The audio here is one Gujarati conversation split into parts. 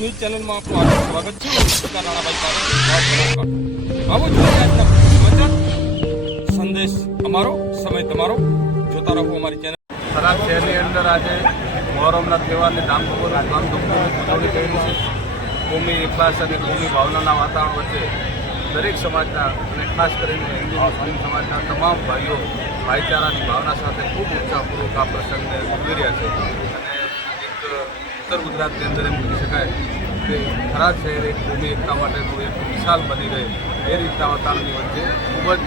ન્યૂઝ ચેનલમાં આપનું હાર્દિક સ્વાગત છે. રાણાભાઈ આવો જોઈએ આજના સમાચાર સંદેશ અમારો, સમય તમારો. જોતા રહો અમારી ચેનલ. થરાદ શહેરની અંદર આજે મહોરમના તહેવારની ધામધૂમ ધામધૂમપૂર્વક ઉજવણી કરી છે. ભૂમિ એકલાસ અને ભૂમિ ભાવનાના વાતાવરણ વચ્ચે દરેક સમાજના અને ખાસ કરીને હિન્દુ, મુસ્લિમ સમાજના તમામ ભાઈઓ, ભાઈચારાની ભાવના સાથે ખૂબ ઉત્સાહપૂર્વક આ પ્રસંગને ઉજવી રહ્યા છે. ઉત્તર ગુજરાતની અંદર એમ કહી શકાય કે ખરા શહેર એક ભૂમિ એકતા માટેનું એક વિશાલ બની રહે એ રીતના વાતાવરણની વચ્ચે ખૂબ જ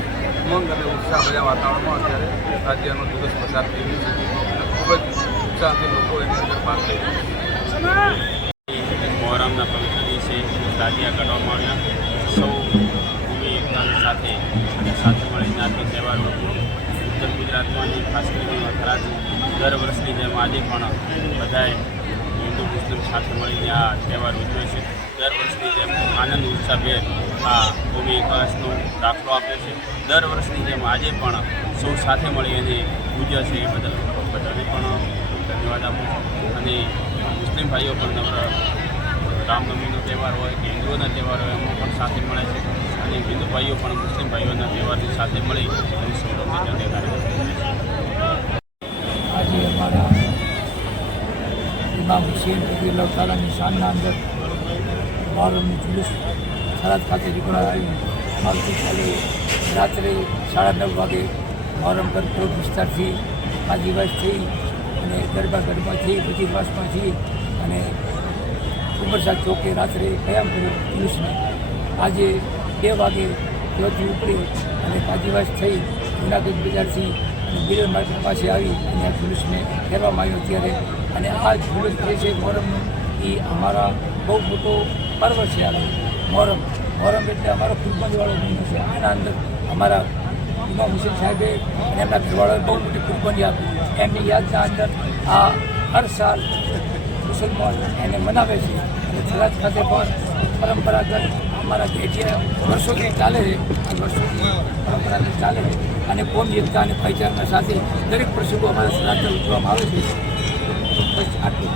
ઉમંગ અને ઉત્સાહભર્યા વાતાવરણમાં અત્યારે રાજ્યનો દિવસ પસાર થઈ રહ્યો છે ખૂબ જ ઉત્સાહથી લોકો એની અંદર ભાગ લઈ રહ્યા છે. મોહરમના પવિત્ર દિવસે તાજિયા કાઢવામાં આવ્યા. સૌ ભૂમિ એકતાની સાથે અને સાથે મળીને આજનો તહેવાર ઉત્તર ગુજરાતમાં ખાસ કરીને થરાદ દર વર્ષની જેમ આજે પણ બધાએ સાથે મળીને આ તહેવાર ઉજવે છે. દર વર્ષની જેમ આનંદ ઉત્સાહભેર આ ભૂમિ વિકાસનો દાખલો આપ્યો છે. દર વર્ષની જેમ આજે પણ સૌ સાથે મળી અને ઉજવે છે એ બદલ બધાને પણ ધન્યવાદ આપું છું. અને મુસ્લિમ ભાઈઓ પણ નમ્ર રામનવમીનો તહેવાર હોય, કે હિન્દુઓના તહેવાર હોય, એમાં પણ સાથે મળે છે. અને હિન્દુ ભાઈઓ પણ મુસ્લિમ ભાઈઓના તહેવારની સાથે મળી અને સૌરભની જનતે કાર્યક્રમ કરે છે આજે અમારા ઇમામ હુસેન રબીલ્લા તાલાની શાનના અંદર મહોરમનું જુલુસ થરાદ ખાતે આવ્યું આવતીકાલે રાત્રે સાડા નવ વાગે મહોરમ થોડોક વિસ્તારથી આદિવાસ થઈ અને ગરબા ગરબા થઈ બધી વાસમાં થઈ અને ઉપરસાદ ચોકે રાત્રે કયામ કર્યો જુલુસને. આજે બે વાગે ત્યાંથી ઉપડી અને કાજીવાસ થઈ જુનાગઢ બજારથી બિરલ માર્કેટ પાસે આવી અને આ જુલુસને ફેરવામાં આવ્યો ત્યારે. અને આ જુલુસ જે છે મોહરમનું એ અમારા બહુ મોટો પર્વ છે આ મોહરમ મોહરમ એટલે અમારો કુરબાનીવાળો મહિનો છે. આના અંદર અમારા ઇમામ હુસેન સાહેબે અને એમના ઘરવાળાએ બહુ મોટી કુરબાની આપી. એમની યાદના અંદર આ હર સાલ મુસલમાન એને મનાવે છે. અને થરાદ ખાતે પણ પરંપરાગત અમારા જે વર્ષોથી ચાલે છે, આ વર્ષોથી પરંપરાથી ચાલે છે. અને કોમ એકતા અને ભાઈચારાના સાથે દરેક પ્રસંગો અમારા થરાદમાં ઉજવવામાં આવે છે. આટલું.